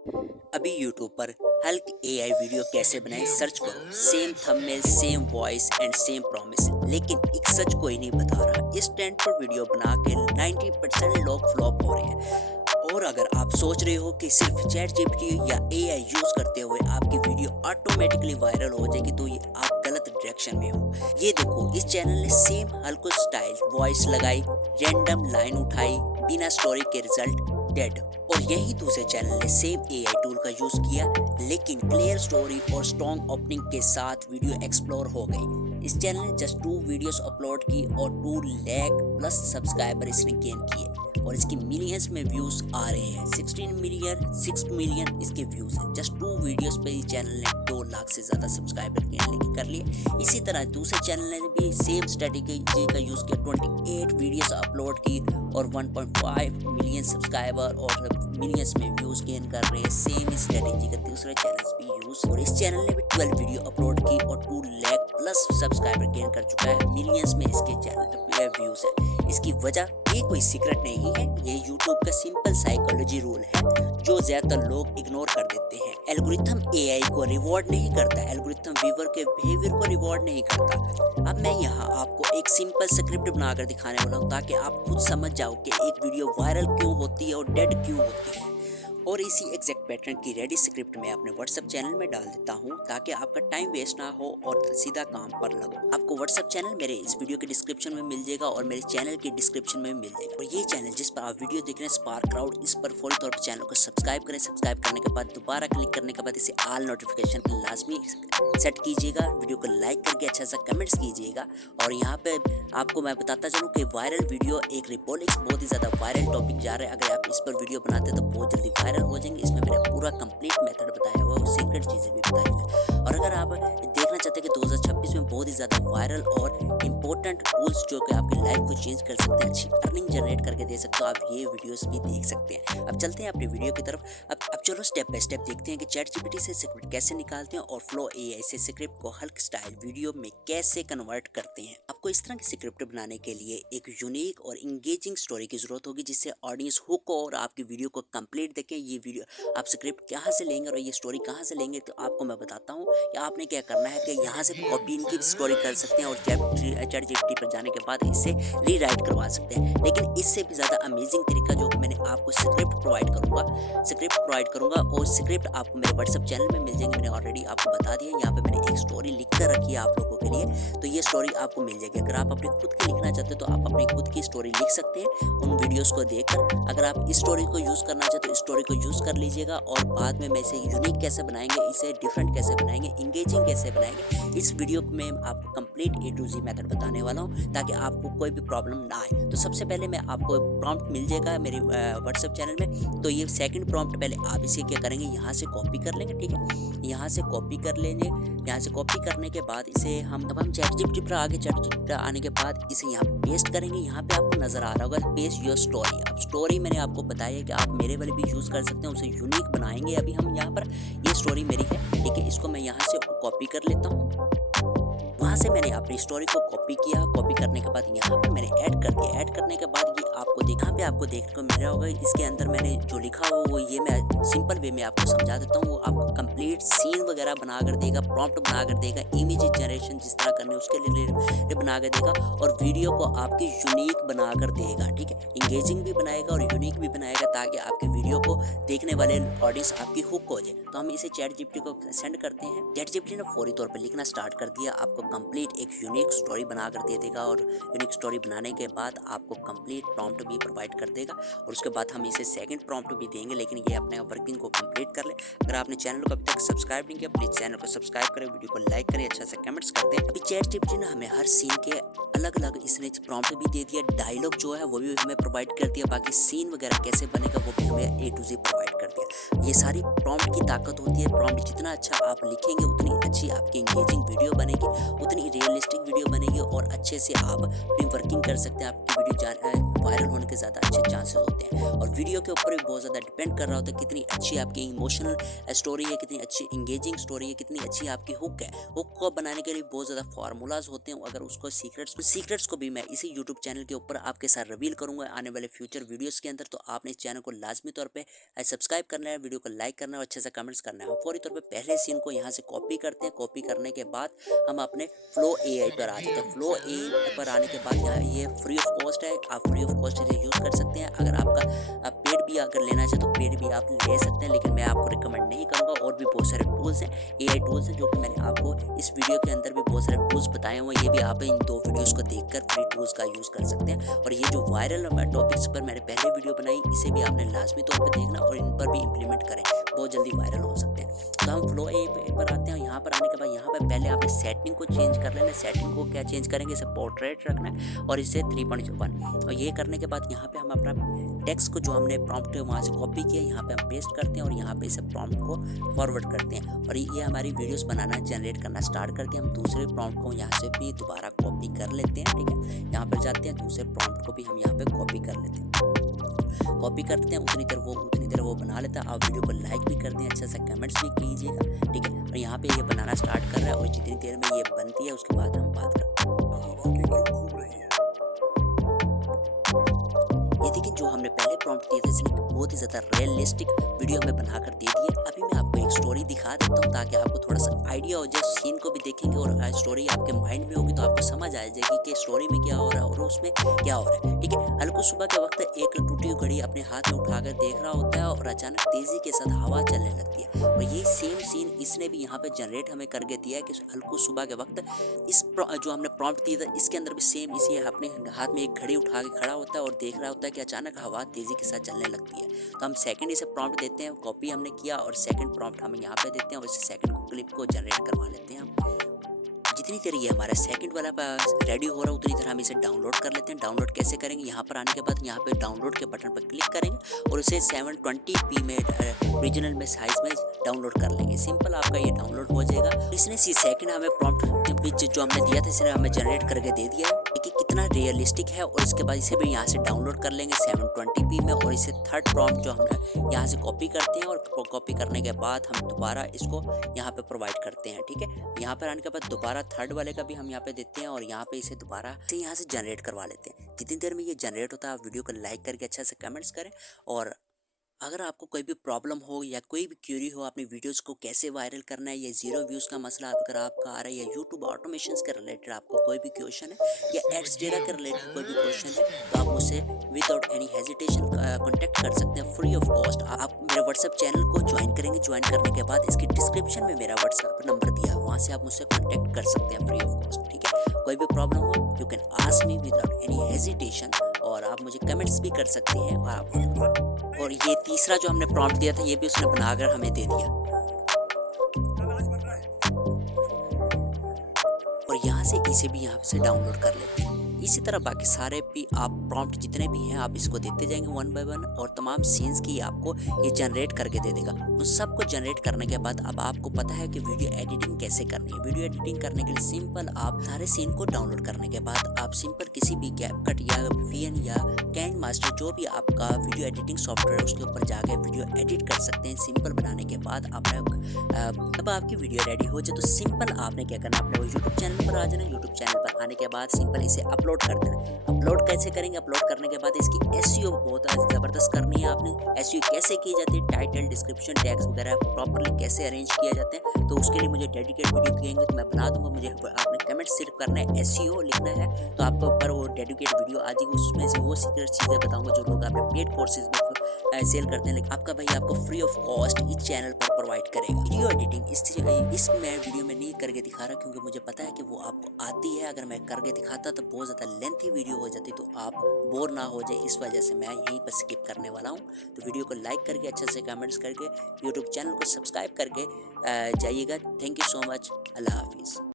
अभी यूट्यूब पर Hulk AI video कैसे बनाएं सर्च करो। Same thumbnail, same voice and same promise, लेकिन एक सच कोई नहीं बता रहा। इस ट्रेंड पर वीडियो बना के 90% लोग फ्लॉप हो रहे हैं। और अगर आप सोच रहे हो कि सिर्फ चैट जीपीटी या एआई यूज करते हुए आपकी वीडियो ऑटोमेटिकली वायरल हो जाएगी, तो ये आप गलत डायरेक्शन में हो। ये देखो, इस चैनल ने सेम हल्को स्टाइल वॉइस लगाई, रैंडम लाइन उठाई, बिना स्टोरी के रिजल्ट डेड। और यही दूसरे चैनल ने सेम एआई टूल का यूज किया, लेकिन क्लियर स्टोरी और स्ट्रॉन्ग ओपनिंग के साथ वीडियो एक्सप्लोर हो गई। इस चैनल ने जस्ट 2 वीडियोस अपलोड की और 2 लाख प्लस सब्सक्राइबर इसने गेन किए और इसकी मिलियंस में व्यूज आ रहे हैं। 16 मिलियन 6 मिलियन इसके व्यूज हैं। जस्ट 2 वीडियोस पे ही चैनल ने 2 लाख से ज़्यादा सब्सक्राइबर गेन कर लिए। इसी तरह दूसरे चैनल ने भी सेम स्ट्रेटेजी का यूज़ किया, 28 वीडियोस अपलोड की और 1.5 मिलियन सब्सक्राइबर और मिलियंस में व्यूज गेन कर रहे हैं। सेम स्ट्रेटेजी का दूसरे चैनल्स भी यूज, और इस चैनल ने भी 12 वीडियो अपलोड की और 2 लाख प्लस सब्सक्राइबर गेन कर चुका है। मिलियंस में इसके चैनल पे व्यूज है। इसकी वजह ये कोई सीक्रेट नहीं है, ये यूट्यूब का सिंपल साइकोलॉजी रूल है जो ज्यादातर लोग इग्नोर कर देते हैं। एल्गोरिथम एआई को रिवॉर्ड नहीं करता, एल्गोरिथम व्यूअर के बिहेवियर को रिवॉर्ड नहीं करता। अब मैं यहाँ आपको एक सिंपल स्क्रिप्ट बनाकर दिखाने वाला हूँ, ताकि आप खुद समझ जाओ कि एक वीडियो वायरल क्यों होती है और डेड क्यों होती है। और इसी एग्जैक्ट पैटर्न की रेडी स्क्रिप्ट मैं अपने व्हाट्सएप चैनल में डाल देता हूँ, ताकि आपका टाइम वेस्ट ना हो और सीधा काम पर लगो। आपको व्हाट्सएप चैनल मेरे इस वीडियो के डिस्क्रिप्शन में मिल जाएगा और मेरे चैनल के डिस्क्रिप्शन में मिल जाएगा। और ये चैनल जिस पर आप वीडियो देख रहे हैं, स्पार्क क्राउड, इस पर फौरी तौर पर चैनल को सब्सक्राइब करें। सब्सक्राइब करने के बाद दोबारा क्लिक करने के बाद इसे ऑल नोटिफिकेशन की लाजमी सेट कीजिएगा। वीडियो को लाइक करके अच्छा सा कमेंट्स कीजिएगा। और यहाँ पे आपको मैं बताता चलूँ कि वायरल वीडियो एक रिपोलिक्स बहुत ही ज़्यादा वायरल टॉपिक जा रहा है। अगर आप इस पर वीडियो बनाते हैं तो बहुत जल्दी वायरल हो जाएंगे। इसमें मैंने पूरा कंप्लीट मेथड बताया हुआ और सीक्रेट चीज़ें भी बताई हुई है। और अगर आप देखना चाहते हैं कि 2026 में बहुत ही ज़्यादा वायरल और इम्पोर्टेंट टूल्स जो कि आपकी लाइफ को चेंज कर सकते हैं, अच्छी अर्निंग जनरेट करके दे सकते हो, आप ये वीडियोस भी देख सकते हैं। अब चलते हैं अपनी वीडियो की तरफ। अब चलो स्टेप बाय स्टेप देखते हैं कि चैट जीपीटी से स्क्रिप्ट कैसे निकालते हैं और फ्लो एआई से स्क्रिप्ट को हल्क स्टाइल वीडियो में कैसे कन्वर्ट करते हैं। आपको इस तरह की स्क्रिप्ट बनाने के लिए एक यूनिक और इंगेजिंग स्टोरी की जरूरत होगी, जिससे ऑडियंस हुक हो और आपकी वीडियो को कंप्लीट देखें। ये वीडियो आप स्क्रिप्ट कहाँ से लेंगे और ये स्टोरी कहाँ से लेंगे, तो आपको मैं बताता हूँ कि आपने क्या करना है कि यहाँ से कॉपी इनकी स्टोरी कर सकते हैं और चैट जीपीटी पर जाने के बाद इससे रीराइट करवा सकते हैं। लेकिन इससे भी ज़्यादा अमेजिंग तरीका जो मैंने आपको स्क्रिप्ट प्रोवाइड करूँगा और स्क्रिप्ट आपको मेरे व्हाट्सएप चैनल में मिल जाएंगे। मैंने ऑलरेडी आपको बता दिया, यहाँ पे मैंने एक स्टोरी लिख कर रखी है आप लोगों के लिए, तो ये स्टोरी आपको मिल जाएगी। अगर आप अपनी खुद की लिखना चाहते हो तो आप अपनी खुद की स्टोरी लिख सकते हैं उन वीडियोस को देखकर। अगर आप इस स्टोरी को यूज़ करना चाहते हो, इस स्टोरी को यूज़ कर लीजिएगा। और बाद में मैं इसे यूनिक कैसे बनाएंगे, इसे डिफरेंट कैसे बनाएंगे, इंगेजिंग कैसे बनाएंगे, इस वीडियो में आपको complete A to Z method बताने वाला हूँ, ताकि आपको कोई भी प्रॉब्लम ना आए। तो सबसे पहले मैं आपको प्रॉम्प्ट मिल जाएगा मेरे व्हाट्सएप चैनल में। तो ये सेकंड प्रॉम्प्ट, पहले आप इसे क्या करेंगे, यहाँ से कॉपी कर लेंगे। ठीक है, यहाँ से कॉपी कर लेंगे। यहाँ से कॉपी करने के बाद इसे हम चैट जीपीटी पर आगे, चैट जीपीटी पर आने के बाद इसे यहाँ पेस्ट करेंगे। यहाँ पे आपको नजर आ रहा होगा पेस्ट योर स्टोरी। अब स्टोरी मैंने आपको बताया है कि आप मेरे वाले भी यूज़ कर सकते हैं, उसे यूनिक बनाएंगे। अभी हम यहाँ पर ये स्टोरी मेरी है, ठीक है, इसको मैं यहाँ से कॉपी कर लेता हूँ। वहाँ से मैंने अपनी स्टोरी को कॉपी किया। कॉपी करने के बाद यहाँ पर मैंने ऐड कर दिया। ऐड करने के बाद ये यहाँ पे आपको देखने को मिल रहा होगा, इसके अंदर मैंने जो लिखा हो वो ये मैं सिंपल वे में आपको समझा देता हूँ। वो आपको कंप्लीट सीन वगैरह बना कर देगा, प्रॉम्प्ट बना कर देगा, इमेज जनरेशन जिस तरह करने उसके लिए बना कर देगा, और वीडियो को आपकी यूनिक बना कर देगा। ठीक है, इंगेजिंग भी बनाएगा और यूनिक भी बनाएगा, ताकि आपके वीडियो को देखने वाले ऑडियंस आपकी हुक हो जाए। तो हम इसे चैट जीपीटी को सेंड करते हैं। चैट जीपीटी ने फौरी तौर पर लिखना स्टार्ट कर दिया, आपको कंप्लीट एक यूनिक स्टोरी बना कर दे देगा। और यूनिक स्टोरी बनाने के बाद आपको कंप्लीट प्रॉम्प्ट भी प्रोवाइड कर देगा। और उसके बाद हम इसे सेकंड प्रॉम्प्ट भी देंगे, लेकिन ये अपने वर्किंग को कंप्लीट कर ले। अगर आपने चैनल को अभी तक सब्सक्राइब नहीं किया, प्लीज चैनल को सब्सक्राइब करें, वीडियो को लाइक करें, अच्छा सा कमेंट्स कर दें। अभी चैट जीपीटी ने हमें हर सीन के अलग अलग इसने प्रॉम्प्ट भी दे दिया, डायलॉग जो है वो भी हमें प्रोवाइड कर दिया, बाकी सीन वगैरह कैसे बनेगा वो भी हमें A to Z प्रोवाइड कर दिया। ये सारी प्रॉम्प्ट की ताकत होती है। प्रॉम्प्ट जितना अच्छा आप लिखेंगे उतनी अच्छी आपकी इंगेजिंग वीडियो बनेगी, उतनी रियलिस्टिक वीडियो बनेगी और अच्छे से आप अपनी वर्किंग कर सकते हैं। आपकी वीडियो वायरल होने के ज़्यादा अच्छे चांसेस होते हैं। और वीडियो के ऊपर भी बहुत ज़्यादा डिपेंड कर रहा होता है कितनी अच्छी आपकी इमोशनल स्टोरी है, कितनी अच्छी इंगेजिंग स्टोरी है, कितनी अच्छी आपकी हुक है। हुक को बनाने के लिए बहुत ज़्यादा फार्मूलाज होते हैं। अगर उसको सीक्रेट्स को भी मैं इसी यूट्यूब चैनल के ऊपर आपके साथ रिवील करूंगा आने वाले फ्यूचर वीडियोस के अंदर। तो आपने इस चैनल को लाजमी तौर पे सब्सक्राइब करना है, वीडियो को लाइक करना है और अच्छे से कमेंट्स करना है। हम फौरी तौर पे पहले सीन को यहाँ से कॉपी करते हैं। कॉपी करने के बाद हम अपने फ्लो एआई पर आ जाते हैं। फ्लो एआई पर आने के बाद यहाँ ये फ्री ऑफ कॉस्ट है, आप फ्री ऑफ कॉस्ट इसे यूज़ कर सकते हैं। अगर आपका पेड भी अगर लेना चाहे तो पेड भी आप ले सकते हैं, लेकिन मैं आपको रिकमेंड नहीं करूँगा। और भी बहुत सारे टूल्स हैं, एआई टूल्स हैं, जो कि मैंने आपको इस वीडियो के अंदर भी बहुत सारे टूल्स बताए हुए हैं। ये भी आप इन 2 वीडियोस को देखकर फ्री टूल्स का यूज़ कर सकते हैं। और ये जो वायरल टॉपिक्स पर मैंने पहले वीडियो बनाई, इसे भी आपने लाजमी तौर पे देखना और इन पर भी इम्प्लीमेंट करें, बहुत जल्दी वायरल हो सकते हैं। तो हम फ्लो ए पर आते हैं। यहाँ पर आने के बाद यहाँ पर पहले आपने सेटिंग को चेंज कर लेना है। सेटिंग को क्या चेंज करेंगे, इसे पोर्ट्रेट रखना है और इसे 3.1। और ये करने के बाद यहाँ पे हम अपना टेक्स्ट को जो हमने प्रॉम्प्ट वहाँ से कॉपी किया यहाँ पे हम पेस्ट करते हैं और यहाँ पे इसे प्रॉम्प्ट को फॉरवर्ड करते हैं। और ये हमारी वीडियोस बनाना जनरेट करना स्टार्ट करते हैं। हम दूसरे प्रॉम्प्ट को यहाँ से भी दोबारा कॉपी कर लेते हैं। ठीक है, यहाँ पर जाते हैं, दूसरे प्रॉम्प्ट को भी हम यहाँ पे कॉपी कर लेते हैं। कॉपी करते हैं, उतनी देर वो बना लेता है। आप वीडियो को लाइक भी कर दें, अच्छा सा कमेंट्स भी कीजिएगा। ठीक है, और यहाँ पे ये बनाना स्टार्ट कर रहा है और जितनी देर में ये बनती है उसके बाद हम बात करते हैं। ये देखिए, जो हमने पहले प्रॉम्प्ट दिया था इसने बहुत ही ज़्यादा रियलिस्टिक वीडियो हमें बनाकर दे दी है। अभी मैं आपको एक स्टोरी दिखा देता हूँ ताकि आपको थोड़ा सा आइडिया हो जाए। सीन को भी देखेंगे और स्टोरी आपके माइंड में होगी तो आपको समझ आ जाएगी कि स्टोरी में क्या हो रहा है और उसमें क्या हो रहा है। ठीक है, हल्कू सुबह के वक्त एक टूटी घड़ी अपने हाथ में उठाकर देख रहा होता है और अचानक तेजी के साथ हवा चलने लगती है। और ये सेम सीन इसने भी यहाँ पे जनरेट हमें करके दिया है कि हल्कू सुबह के वक्त इस जो हमने प्रॉम्प्ट दिया था इसके अंदर भी सेम इसी अपने हाथ में एक घड़ी उठा के खड़ा होता है और देख रहा होता है कि अचानक हवा तेजी के साथ चलने लगती है। तो हम सेकंड इसे प्रॉम्प्ट देते हैं, कॉपी हमने किया और सेकंड प्रॉम्प्ट हम यहाँ पे देते हैं और इसे सेकंड क्लिप को जनरेट करवा लेते हैं हम। जितनी देर ये हमारा सेकंड वाला रेडी हो रहा है उतनी देर हम इसे डाउनलोड कर लेते हैं। डाउनलोड कैसे करेंगे, यहाँ पर आने के बाद यहाँ पे डाउनलोड के बटन पर क्लिक करेंगे और उसे 720p में रीजनल में साइज में डाउनलोड कर लेंगे। सिंपल आपका ये डाउनलोड हो जाएगा। इसने सेकंड हमें प्रॉम्प्ट जो हमने दिया था इसने हमें जनरेट करके दे दिया है। देखिए कितना रियलिस्टिक है। और इसके बाद इसे भी यहाँ से डाउनलोड कर लेंगे 720p में और इसे थर्ड प्रॉम्प्ट जो हमने यहाँ से कॉपी करते हैं और कॉपी करने के बाद हम दोबारा इसको यहाँ पे प्रोवाइड करते हैं। ठीक है, यहाँ पर आने के बाद दोबारा थर्ड वाले का भी हम यहाँ पे देते हैं और यहाँ पे इसे दोबारा से यहाँ से जनरेट करवा लेते हैं। जितनी देर में ये जनरेट होता है आप वीडियो को लाइक करके अच्छा से कमेंट्स करें। और अगर आपको कोई भी प्रॉब्लम हो या कोई भी क्यूरी हो अपनी वीडियोस को कैसे वायरल करना है या 0 व्यूज़ का मसला अगर आपका आ रहा है या यूट्यूब ऑटोमेशंस के रिलेटेड आपको कोई भी क्वेश्चन है या एड्स डेटा के रिलेटेड कोई भी क्वेश्चन है तो आप मुझसे विदाउट एनी हेजिटेशन कॉन्टैक्ट कर सकते हैं फ्री ऑफ कॉस्ट। आप मेरे व्हाट्सएप चैनल को ज्वाइन करेंगे। ज्वाइन करने के बाद इसकी डिस्क्रिप्शन में मेरा व्हाट्सएप नंबर दिया है, वहाँ से आप मुझसे कॉन्टैक्ट कर सकते हैं फ्री ऑफ कॉस्ट। ठीक है, कोई भी प्रॉब्लम हो you can ask me without any hesitation और आप मुझे कमेंट्स भी कर सकते हैं। और ये तीसरा जो हमने प्रॉम्प्ट दिया था ये भी उसने बनाकर हमें दे दिया और यहाँ से इसे भी यहाँ से डाउनलोड कर लेते हैं। इसी तरह बाकी सारे भी आप प्रॉम्प्ट जितने भी हैं आप इसको देते जाएंगे 1 बाय 1 और तमाम सीन्स की आपको ये जनरेट करके दे देगा। उन सबको जनरेट करने के बाद अब आपको पता है कि वीडियो एडिटिंग कैसे करनी है। वीडियो एडिटिंग करने के लिए सिंपल आप सारे सीन को डाउनलोड करने के बाद आप सिंपल किसी भी कैपकट या VN या कैन मास्टर जो भी आपका वीडियो एडिटिंग सॉफ्टवेयर है उसके ऊपर जाकर वीडियो एडिट कर सकते हैं। सिंपल बनाने के बाद अब आपकी वीडियो रेडी हो जाए तो सिंपल आपने क्या करना, अपने यूट्यूब चैनल पर आ जाना। यूट्यूब चैनल पर आने के बाद सिंपल इसे अपलोड कर देना। अपलोड कैसे करेंगे, अपलोड करने के बाद इसकी SEO बहुत ज़बरदस्त करनी है। आपने SEO कैसे की जाती है, टाइटल डिस्क्रिप्शन टैग्स वगैरह प्रॉपरली कैसे अरेंज किया जाते हैं, तो उसके लिए मुझे डेडिकेट वीडियो कहेंगे तो मैं बना दूंगा। मुझे आपने कमेंट सिर्फ करना है, SEO लिखना है तो आपके ऊपर वो डेडिकेट वीडियो आ जाएगी। उसमें से वो सीक्रेट चीज़ें बताऊंगा जो लोग आपने पेड कोर्सेज में सेल करते हैं, लेकिन आपका भाई आपको फ्री ऑफ कॉस्ट इस चैनल पर प्रोवाइड करेगा। वीडियो एडिटिंग इस मैं वीडियो में नहीं करके दिखा रहा क्योंकि मुझे पता है कि वो आपको आती है। अगर मैं करके दिखाता तो बहुत ज़्यादा लेंथी वीडियो हो जाती तो आप बोर ना हो जाए, इस वजह से मैं यहीं पर स्किप करने वाला हूँ। तो वीडियो को लाइक करके अच्छे से कमेंट्स करके यूट्यूब चैनल को सब्सक्राइब करके जाइएगा। Thank you so much. अल्लाह हाफिज़।